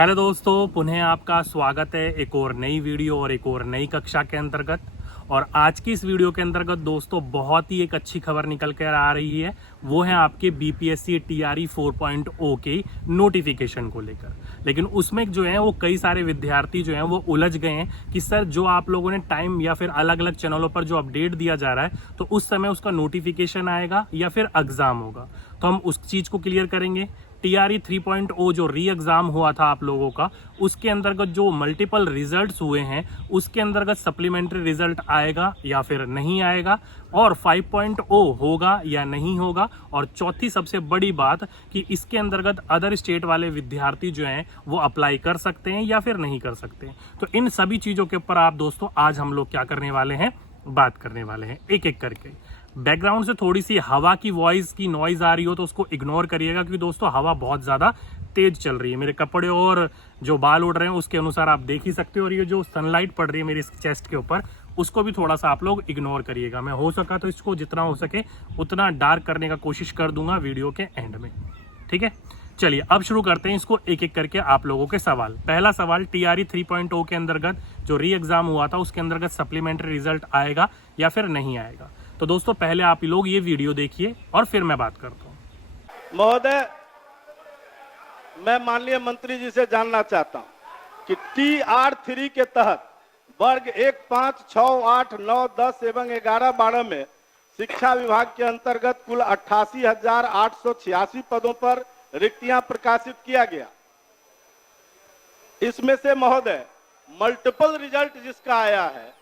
Hello दोस्तों, पुनः आपका स्वागत है एक और नई वीडियो और एक और नई कक्षा के अंतर्गत। और आज की इस वीडियो के अंतर्गत दोस्तों बहुत ही एक अच्छी खबर निकल कर आ रही है। वो है आपके बीपीएससी टीआरई 4.0 के नोटिफिकेशन को लेकर। लेकिन उसमें जो है वो कई सारे विद्यार्थी जो हैं वो उलझ गए हैं कि सर जो आप लोगों ने टाइम या फिर अलग अलग चैनलों पर जो अपडेट दिया जा रहा है तो उस समय उसका नोटिफिकेशन आएगा या फिर एग्जाम होगा। तो हम उस चीज को क्लियर करेंगे। टीआरई 3.0 जो री एग्जाम हुआ था आप लोगों का, उसके अंतर्गत जो मल्टीपल रिजल्ट्स हुए हैं उसके अंतर्गत सप्लीमेंट्री रिजल्ट आएगा या फिर नहीं आएगा, और 5.0 होगा या नहीं होगा। और चौथी सबसे बड़ी बात कि इसके अंतर्गत अदर स्टेट वाले विद्यार्थी जो हैं वो अप्लाई कर सकते हैं या फिर नहीं कर सकते। तो इन सभी चीजों के ऊपर आप दोस्तों आज हम लोग क्या करने वाले हैं, बात करने वाले हैं एक एक करके। बैकग्राउंड से थोड़ी सी हवा की वॉइस की नॉइज आ रही हो तो उसको इग्नोर करिएगा, क्योंकि दोस्तों हवा बहुत ज्यादा तेज चल रही है। मेरे कपड़े और जो बाल उड़ रहे हैं उसके अनुसार आप देख ही सकते हो, और ये जो सनलाइट पड़ रही है मेरी चेस्ट के ऊपर उसको भी थोड़ा सा आप लोग इग्नोर करिएगा। मैं हो सका तो इसको जितना हो सके उतना डार्क करने का कोशिश कर दूंगा वीडियो के एंड में, ठीक है। चलिए अब शुरू करते हैं इसको एक एक करके आप लोगों के सवाल। पहला सवाल, टीआरई 3.0 के अंतर्गत जो री एग्जाम हुआ था उसके अंतर्गत सप्लीमेंट्री रिजल्ट आएगा या फिर नहीं आएगा। तो दोस्तों पहले आप लोग ये वीडियो देखिए और फिर मैं बात करता हूं। महोदय, मैं माननीय मंत्री जी से जानना चाहता हूं कि TR3 के तहत वर्ग 1, 5, 6, 8, 9, 10 एवं 11, 12 में शिक्षा विभाग के अंतर्गत कुल 88,886 पदों पर रिक्तियां प्रकाशित किया गया। इसमें से महोदय मल्टीपल रिजल्ट जिसका आया है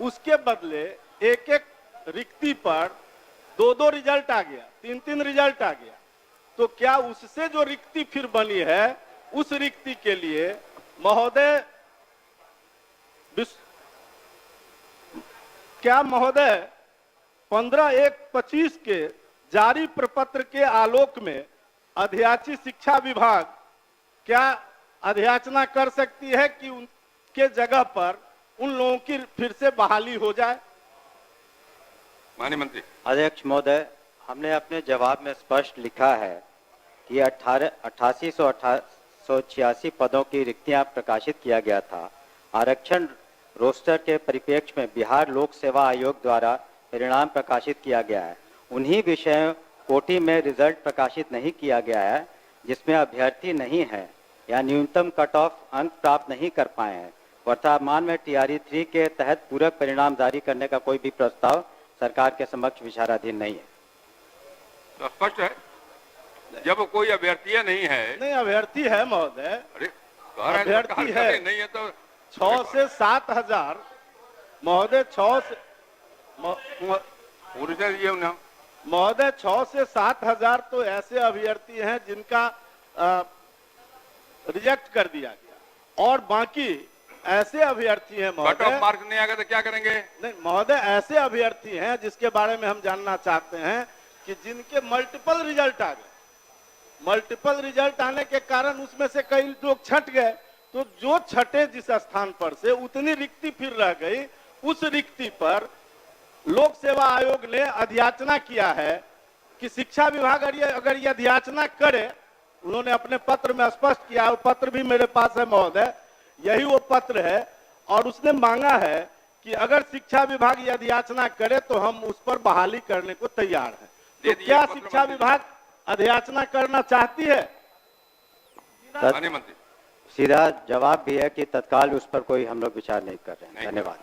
उसके बदले एक एक रिक्ति पर 2-2 रिजल्ट आ गया, 3-3 रिजल्ट आ गया। तो क्या उससे जो रिक्ति फिर बनी है उस रिक्ति के लिए महोदय क्या महोदय 15/1/25 के जारी प्रपत्र के आलोक में अध्याची शिक्षा विभाग क्या अध्याचना कर सकती है कि उनके जगह पर उन लोगों की फिर से बहाली हो जाए? माननीय मंत्री। अध्यक्ष महोदय, हमने अपने जवाब में स्पष्ट लिखा है कि 8886 पदों की रिक्तियां प्रकाशित किया गया था। आरक्षण रोस्टर के परिप्रेक्ष्य में बिहार लोक सेवा आयोग द्वारा परिणाम प्रकाशित किया गया है। उन्हीं विषयों कोटि में रिजल्ट प्रकाशित नहीं किया गया है जिसमें अभ्यर्थी नहीं है या न्यूनतम कट ऑफ अंक प्राप्त नहीं कर पाए हैं। वर्तमान में टीआरई 3 के तहत पूरक परिणाम जारी करने का कोई भी प्रस्ताव सरकार के समक्ष विचाराधीन नहीं है। तो स्पष्ट है जब कोई अभ्यर्थी नहीं है। नहीं, अभ्यर्थी है महोदय, अभ्यर्थी है। नहीं है तो 6 से 7 हजार महोदय, 6 से महोदय 6 से 7 हजार तो ऐसे अभ्यर्थी हैं जिनका रिजेक्ट कर दिया गया, और बाकी ऐसे अभ्यर्थी हैं महोदय, मार्क नहीं आएगा तो क्या करेंगे? नहीं महोदय, ऐसे अभ्यर्थी हैं जिसके बारे में हम जानना चाहते हैं कि जिनके मल्टीपल रिजल्ट आ गए। मल्टीपल रिजल्ट आने के कारण उसमें से कई लोग छट गए, तो जो छठे जिस स्थान पर से उतनी रिक्ति फिर रह गई, उस रिक्ति पर लोक सेवा आयोग ने अध्याचना किया है कि शिक्षा विभाग अगर ये अध्याचना करे, उन्होंने अपने पत्र में स्पष्ट किया, वो पत्र भी मेरे पास है महोदय, यही वो पत्र है, और उसने मांगा है कि अगर शिक्षा विभाग ये अध्याचना करे तो हम उस पर बहाली करने को तैयार हैं। तो क्या शिक्षा विभाग अध्याचना करना चाहती है? मंत्री, सीधा जवाब भी है कि तत्काल उस पर कोई हम लोग विचार नहीं कर रहे हैं। धन्यवाद।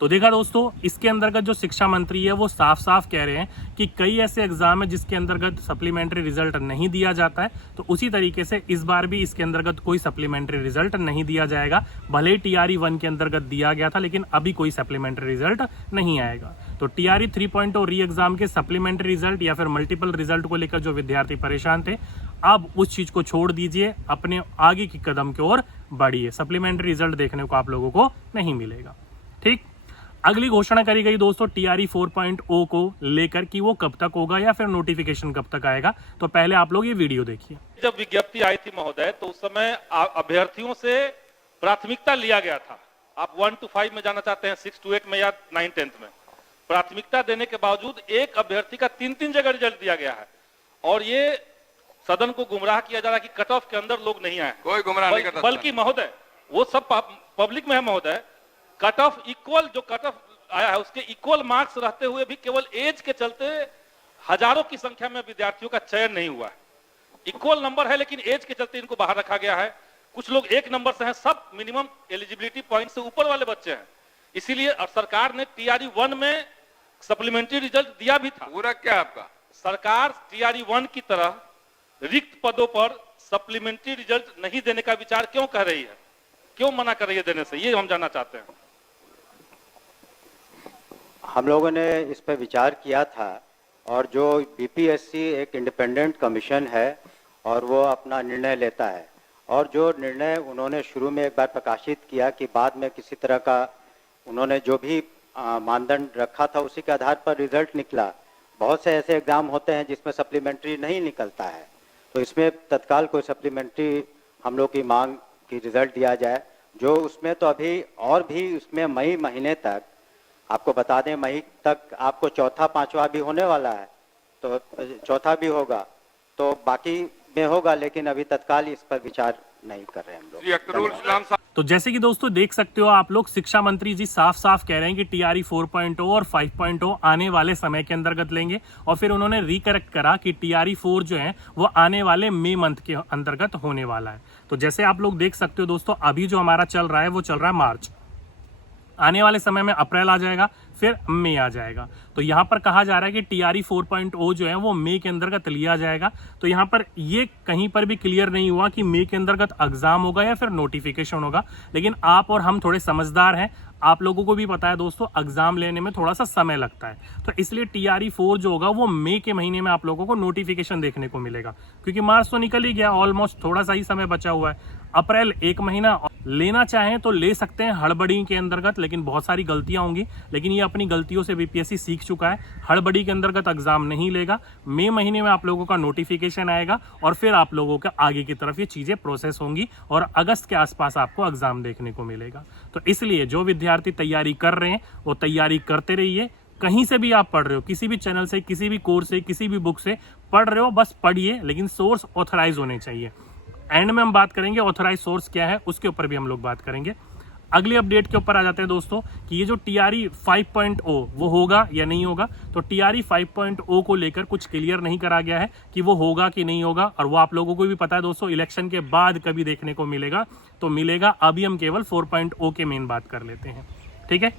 तो देखा दोस्तों, इसके अंतर्गत जो शिक्षा मंत्री है वो साफ साफ कह रहे हैं कि कई ऐसे एग्जाम है जिसके अंतर्गत सप्लीमेंट्री रिजल्ट नहीं दिया जाता है, तो उसी तरीके से इस बार भी इसके अंतर्गत कोई सप्लीमेंट्री रिजल्ट नहीं दिया जाएगा। भले ही टीआरई 1 के अंतर्गत दिया गया था, लेकिन अभी कोई सप्लीमेंट्री रिजल्ट नहीं आएगा। तो टीआरई 3.0 री एग्जाम के सप्लीमेंट्री रिजल्ट या फिर मल्टीपल रिजल्ट को लेकर जो विद्यार्थी परेशान थे, अब उस चीज को छोड़ दीजिए, अपने आगे की कदम की ओर बढ़िए। सप्लीमेंट्री रिजल्ट देखने को आप लोगों को नहीं मिलेगा, ठीक। अगली घोषणा करी गई दोस्तों टीआरई 4.0 को लेकर कि वो कब तक होगा या फिर नोटिफिकेशन कब तक आएगा। तो पहले आप लोग ये वीडियो देखिए। जब विज्ञप्ति आई थी महोदय, तो उस समय अभ्यर्थियों से प्राथमिकता लिया गया था। आप 1 to 5 में जाना चाहते हैं, 6 to 8 में या 9, 10th में। प्राथमिकता देने के बावजूद एक अभ्यर्थी का 3-3 जगह रिजल्ट दिया गया है, और ये सदन को गुमराह किया जा रहा है कि कट ऑफ के अंदर लोग नहीं आए। कोई गुमराह नहीं करता। बल्कि महोदय वो सब पब्लिक में है महोदय, कट ऑफ इक्वल, जो कट ऑफ आया है उसके इक्वल मार्क्स रहते हुए भी केवल एज के चलते हजारों की संख्या में विद्यार्थियों का चयन नहीं हुआ है। इक्वल नंबर है लेकिन एज के चलते इनको बाहर रखा गया है। कुछ लोग एक नंबर से हैं, सब मिनिमम एलिजिबिलिटी पॉइंट से ऊपर वाले बच्चे हैं। इसीलिए अब सरकार ने TRE 1 में सप्लीमेंट्री रिजल्ट दिया भी था। पूरा क्या आपका? सरकार TRE 1 की तरह रिक्त पदों पर सप्लीमेंट्री रिजल्ट नहीं देने का विचार क्यों कर रही है, क्यों मना कर रही है देने से, ये हम जानना चाहते हैं। हम लोगों ने इस पर विचार किया था और जो BPSC एक इंडिपेंडेंट कमीशन है और वो अपना निर्णय लेता है, और जो निर्णय उन्होंने शुरू में एक बार प्रकाशित किया कि बाद में किसी तरह का उन्होंने जो भी मानदंड रखा था उसी के आधार पर रिजल्ट निकला। बहुत से ऐसे एग्जाम होते हैं जिसमें सप्लीमेंट्री नहीं निकलता है, तो इसमें तत्काल कोई सप्लीमेंट्री हम लोग की मांग की रिजल्ट दिया जाए। जो उसमें तो अभी और भी उसमें मई महीने तक, आपको बता दें मई तक आपको चौथा पांचवा भी होने वाला है, तो चौथा भी होगा, तो बाकी में होगा, लेकिन अभी तत्काल इस पर विचार नहीं कर रहे हैं हम लोग। जी अख्तरुल इस्लाम साहब, तो जैसे कि दोस्तों देख सकते हो आप लोग, शिक्षा मंत्री जी साफ साफ कह रहे हैं कि TRE 4.0 और 5.0 आने वाले समय के अंतर्गत लेंगे, और फिर उन्होंने रिकरेक्ट करा कि TRE 4 जो है वो आने वाले मई मंथ के अंतर्गत होने वाला है। तो जैसे आप लोग देख सकते हो दोस्तों, अभी जो हमारा चल रहा है वो चल रहा है मार्च, आने वाले समय में अप्रैल आ जाएगा, फिर मई आ जाएगा। तो यहाँ पर कहा जा रहा है कि TRE 4.0 जो है वो मई के अंतर्गत लिया जाएगा। तो यहाँ पर ये कहीं पर भी क्लियर नहीं हुआ कि मई के अंतर्गत एग्जाम होगा या फिर नोटिफिकेशन होगा, लेकिन आप और हम थोड़े समझदार हैं, आप लोगों को भी पता है दोस्तों एग्जाम लेने में थोड़ा सा समय लगता है, तो इसलिए TRE 4 जो होगा वो मई के महीने में आप लोगों को नोटिफिकेशन देखने को मिलेगा, क्योंकि मार्च तो निकल ही गया, ऑलमोस्ट थोड़ा सा ही समय बचा हुआ है। अप्रैल 1 महीना लेना चाहें तो ले सकते हैं हड़बड़ी के अंतर्गत, लेकिन बहुत सारी गलतियां होंगी, लेकिन ये अपनी गलतियों से BPSC सीख चुका है। हड़बड़ी के अंतर्गत एग्जाम नहीं लेगा, मई महीने में आप लोगों का नोटिफिकेशन आएगा और फिर आप लोगों के आगे की तरफ ये चीजें प्रोसेस होंगी और अगस्त के आसपास आपको एग्जाम देखने को मिलेगा। तो इसलिए जो विद्यार्थी तैयारी कर रहे हैं वो तैयारी करते रहिए। कहीं से भी आप पढ़ रहे हो, किसी भी चैनल से, किसी भी कोर्स से, किसी भी बुक से पढ़ रहे हो, बस पढ़िए, लेकिन सोर्स ऑथराइज होने चाहिए। एंड में हम बात करेंगे ऑथराइज सोर्स क्या है, उसके ऊपर भी हम लोग बात करेंगे। अगली अपडेट के ऊपर आ जाते हैं दोस्तों कि ये जो TRE 5.0 वो होगा या नहीं होगा। तो TRE 5.0 को लेकर कुछ क्लियर नहीं करा गया है कि वो होगा कि नहीं होगा, और वो आप लोगों को भी पता है दोस्तों, इलेक्शन के बाद कभी देखने को मिलेगा तो मिलेगा। अभी हम केवल 4.0 के मेन बात कर लेते हैं, ठीक है।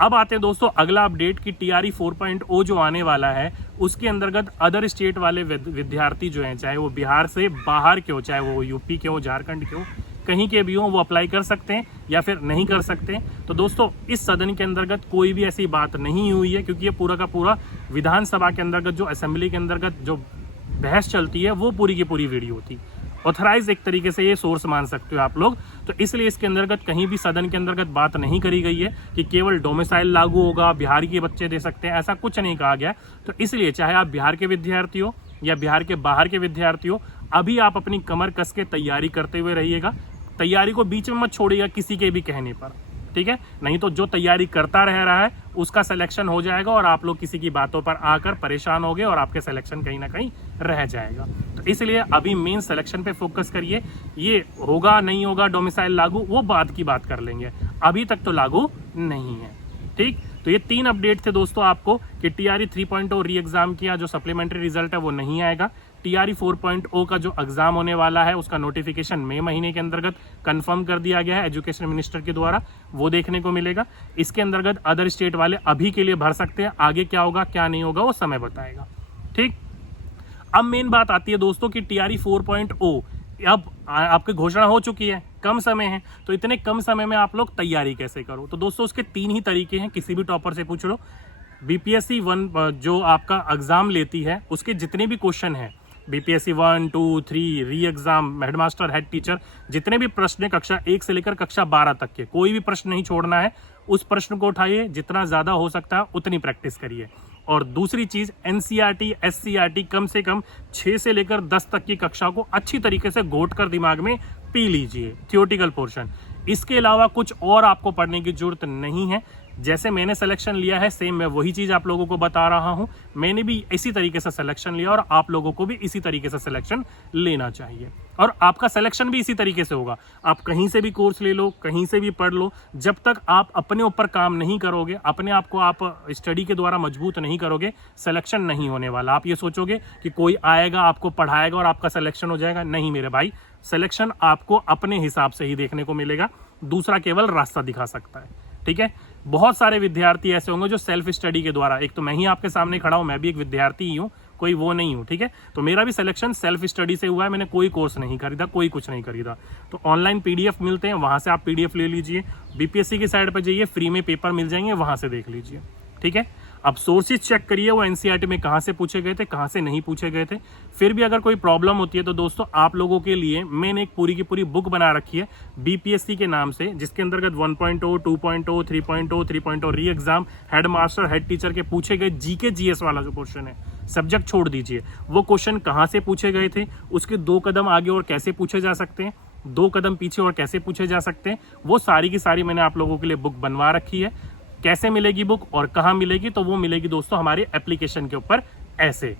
अब आते हैं दोस्तों अगला अपडेट कि TRE 4.0 जो आने वाला है उसके अंतर्गत अदर स्टेट वाले विद्यार्थी जो हैं, चाहे वो बिहार से बाहर के हो, चाहे वो यूपी के हो, झारखंड के हो, कहीं के भी हो, वो अप्लाई कर सकते हैं या फिर नहीं कर सकते। तो दोस्तों इस सदन के अंतर्गत कोई भी ऐसी बात नहीं हुई है, क्योंकि ये पूरा का पूरा विधानसभा के अंतर्गत जो असेंबली के अंतर्गत जो बहस चलती है वो पूरी की पूरी वीडियो थी। ऑथराइज एक तरीके से ये सोर्स मान सकते हो आप लोग। तो इसलिए इसके अंतर्गत कहीं भी सदन के अंतर्गत बात नहीं करी गई है कि केवल डोमिसाइल लागू होगा, बिहार के बच्चे दे सकते हैं, ऐसा कुछ नहीं कहा गया। तो इसलिए चाहे आप बिहार के विद्यार्थी हो या बिहार के बाहर के विद्यार्थी हो, अभी आप अपनी कमर कस के तैयारी करते हुए रहिएगा। तैयारी को बीच में मत छोड़िएगा किसी के भी कहने पर, ठीक है। नहीं तो जो तैयारी करता रह रहा है उसका सिलेक्शन हो जाएगा और आप लोग किसी की बातों पर आकर परेशान होगे और आपके सिलेक्शन कहीं ना कहीं रह जाएगा। तो इसलिए अभी मेन सिलेक्शन पे फोकस करिए। ये होगा नहीं होगा डोमिसाइल लागू, वो बात की बात कर लेंगे, अभी तक तो लागू नहीं है, ठीक। तो ये 3 अपडेट थे दोस्तों आपको कि TRE 3.0 री एग्जाम किया, जो सप्लीमेंट्री रिजल्ट है वो नहीं आएगा। TRE 4.0 का जो एग्जाम होने वाला है उसका नोटिफिकेशन मई महीने के अंतर्गत कंफर्म कर दिया गया है एजुकेशन मिनिस्टर के द्वारा, वो देखने को मिलेगा। इसके अंतर्गत अदर स्टेट वाले अभी के लिए भर सकते हैं, आगे क्या होगा क्या नहीं होगा वो समय बताएगा, ठीक। अब मेन बात आती है दोस्तों कि TRE 4.0 अब आपकी घोषणा हो चुकी है, कम समय है, तो इतने कम समय में आप लोग तैयारी कैसे करो। तो दोस्तों उसके 3 ही तरीके हैं, किसी भी टॉपर से पूछ लो। BPSC 1 जो आपका एग्जाम लेती है उसके जितने भी क्वेश्चन हैं, BPSC 1, 2, 3 री एग्जाम, हेडमास्टर, हेड टीचर, जितने भी प्रश्न है कक्षा 1 से लेकर कक्षा 12 तक के, कोई भी प्रश्न नहीं छोड़ना है। उस प्रश्न को उठाइए, जितना ज्यादा हो सकता है उतनी प्रैक्टिस करिए। और दूसरी चीज NCERT, SCERT कम से कम 6 से लेकर 10 तक की कक्षा को अच्छी तरीके से घोट कर दिमाग में पी लीजिए, थियोरेटिकल पोर्शन। इसके अलावा कुछ और आपको पढ़ने की जरूरत नहीं है। जैसे मैंने सिलेक्शन लिया है सेम मैं वही चीज़ आप लोगों को बता रहा हूँ। मैंने भी इसी तरीके से सिलेक्शन लिया और आप लोगों को भी इसी तरीके से सिलेक्शन लेना चाहिए और आपका सिलेक्शन भी इसी तरीके से होगा। आप कहीं से भी कोर्स ले लो, कहीं से भी पढ़ लो, जब तक आप अपने ऊपर काम नहीं करोगे, अपने आप को आप स्टडी के द्वारा मजबूत नहीं करोगे, सिलेक्शन नहीं होने वाला। आप ये सोचोगे कि कोई आएगा आपको पढ़ाएगा और आपका सिलेक्शन हो जाएगा, नहीं मेरे भाई, सिलेक्शन आपको अपने हिसाब से ही देखने को मिलेगा, दूसरा केवल रास्ता दिखा सकता है। ठीक है, बहुत सारे विद्यार्थी ऐसे होंगे जो सेल्फ स्टडी के द्वारा, एक तो मैं ही आपके सामने खड़ा हूं, मैं भी एक विद्यार्थी ही हूं, कोई वो नहीं हूं। ठीक है, तो मेरा भी सिलेक्शन सेल्फ स्टडी से हुआ है, मैंने कोई कोर्स नहीं खरीदा, कोई कुछ नहीं खरीदा। तो ऑनलाइन पीडीएफ मिलते हैं, वहां से आप पीडीएफ ले लीजिए, बीपीएससी की साइट पर जाइए, फ्री में पेपर मिल जाएंगे, वहां से देख लीजिए। ठीक है, अब सोर्सेज चेक करिए वो एनसीईआरटी में कहाँ से पूछे गए थे, कहाँ से नहीं पूछे गए थे। फिर भी अगर कोई प्रॉब्लम होती है तो दोस्तों आप लोगों के लिए मैंने एक पूरी की पूरी बुक बना रखी है बीपीएससी के नाम से, जिसके अंतर्गत 1.0, 2.0, 3.0, 3.0 री exam, head master, head teacher के पूछे गए जीके जीएस वाला जो क्वेश्चन है, सब्जेक्ट छोड़ दीजिए, वो क्वेश्चन कहाँ से पूछे गए थे, उसके 2 कदम आगे और कैसे पूछे जा सकते हैं, 2 कदम पीछे और कैसे पूछे जा सकते हैं, वो सारी की सारी मैंने आप लोगों के लिए बुक बनवा रखी है। कैसे मिलेगी बुक और कहाँ मिलेगी, तो वो मिलेगी दोस्तों हमारे एप्लीकेशन के ऊपर ऐसे।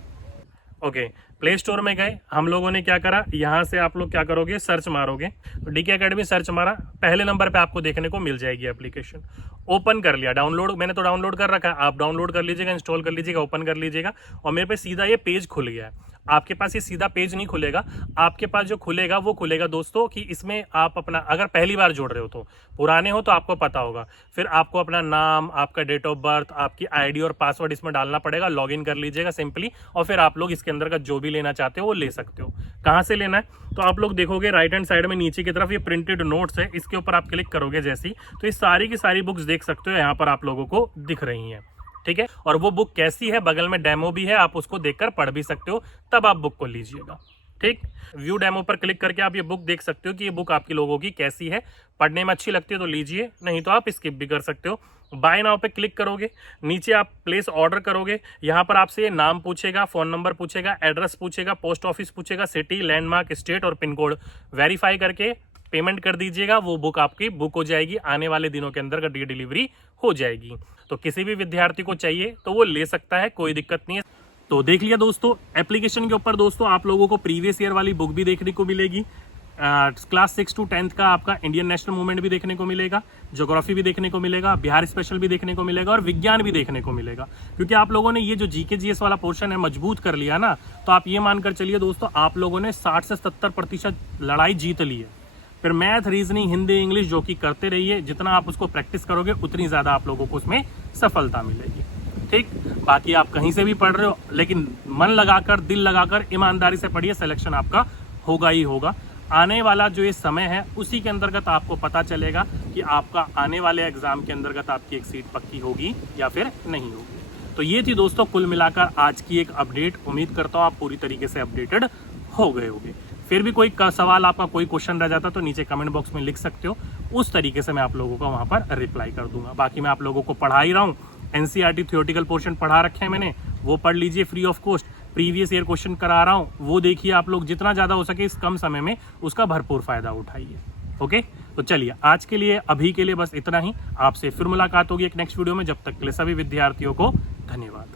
ओके, प्ले स्टोर में गए, हम लोगों ने क्या करा, यहाँ से आप लोग क्या करोगे, सर्च मारोगे, तो डीके एकेडमी सर्च मारा, पहले नंबर पे आपको देखने को मिल जाएगी एप्लीकेशन। ओपन कर लिया, डाउनलोड मैंने तो डाउनलोड कर रखा है, आप डाउनलोड कर लीजिएगा, इंस्टॉल कर लीजिएगा, ओपन कर लीजिएगा और मेरे पे सीधा ये पेज खुल गया है। आपके पास ये सीधा पेज नहीं खुलेगा, आपके पास जो खुलेगा वो खुलेगा दोस्तों कि इसमें आप अपना, अगर पहली बार जोड़ रहे हो तो, पुराने हो तो आपको पता होगा, फिर आपको अपना नाम, आपका डेट ऑफ बर्थ, आपकी आईडी और पासवर्ड इसमें डालना पड़ेगा, लॉगिन कर लीजिएगा सिंपली और फिर आप लोग इसके अंदर का जो भी लेना चाहते हो वो ले सकते हो। कहाँ से लेना है, तो आप लोग देखोगे राइट हैंड साइड में नीचे की तरफ ये प्रिंटेड नोट्स है, इसके ऊपर आप क्लिक करोगे जैसी, तो ये सारी की सारी बुक्स देख सकते हो, यहाँ पर आप लोगों को दिख रही हैं। ठीक है, और वो बुक कैसी है, बगल में डेमो भी है, आप उसको देखकर पढ़ भी सकते हो, तब आप बुक को लीजिएगा। ठीक, व्यू डेमो पर क्लिक करके आप ये बुक देख सकते हो कि ये बुक आपकी लोगों की कैसी है, पढ़ने में अच्छी लगती है तो लीजिए, नहीं तो आप स्किप भी कर सकते हो। बाय नाउ पे क्लिक करोगे, नीचे आप प्लेस ऑर्डर करोगे, यहाँ पर आपसे ये नाम पूछेगा, फोन नंबर पूछेगा, एड्रेस पूछेगा, पोस्ट ऑफिस पूछेगा, सिटी, लैंडमार्क, स्टेट और पिन कोड वेरीफाई करके पेमेंट कर दीजिएगा, वो बुक आपकी बुक हो जाएगी, आने वाले दिनों के अंदर डिलीवरी हो जाएगी। तो किसी भी विद्यार्थी को चाहिए तो वो ले सकता है, कोई दिक्कत नहीं है। तो देख लिया दोस्तों, एप्लीकेशन के ऊपर दोस्तों आप लोगों को प्रीवियस ईयर वाली बुक भी देखने को मिलेगी, क्लास 6 to 10th का आपका इंडियन नेशनल मूवमेंट भी देखने को मिलेगा, ज्योग्राफी भी देखने को मिलेगा, बिहार स्पेशल भी देखने को मिलेगा और विज्ञान भी देखने को मिलेगा। क्योंकि आप लोगों ने ये जो जीके जीएस वाला पोर्शन है मजबूत कर लिया ना, तो आप ये मानकर चलिए दोस्तों आप लोगों ने 60 से 70% लड़ाई जीत ली है। फिर मैथ, रीजनिंग, हिंदी, इंग्लिश जो कि करते रहिए, जितना आप उसको प्रैक्टिस करोगे उतनी ज़्यादा आप लोगों को उसमें सफलता मिलेगी। ठीक, बाकी आप कहीं से भी पढ़ रहे हो लेकिन मन लगाकर, दिल लगाकर, ईमानदारी से पढ़िए, सिलेक्शन आपका होगा ही होगा। आने वाला जो ये समय है उसी के अंतर्गत आपको पता चलेगा कि आपका आने वाले एग्जाम के अंतर्गत आपकी एक सीट पक्की होगी या फिर नहीं होगी। तो ये थी दोस्तों कुल मिलाकर आज की एक अपडेट। उम्मीद करता हूँ आप पूरी तरीके से अपडेटेड हो गए होंगे। फिर भी कोई सवाल, आपका कोई क्वेश्चन रह जाता तो नीचे कमेंट बॉक्स में लिख सकते हो, उस तरीके से मैं आप लोगों को वहाँ पर रिप्लाई कर दूंगा। बाकी मैं आप लोगों को पढ़ा ही रहा हूँ, एनसीईआरटी थ्योरेटिकल पोर्शन पढ़ा रखे हैं मैंने, वो पढ़ लीजिए free of cost. Previous year question करा रहा हूँ, वो देखिए आप लोग, जितना ज़्यादा हो सके इस कम समय में उसका भरपूर फायदा उठाइए। ओके, तो चलिए आज के लिए, अभी के लिए बस इतना ही। आपसे फिर मुलाकात होगी एक नेक्स्ट वीडियो में, जब तक के लिए सभी विद्यार्थियों को धन्यवाद।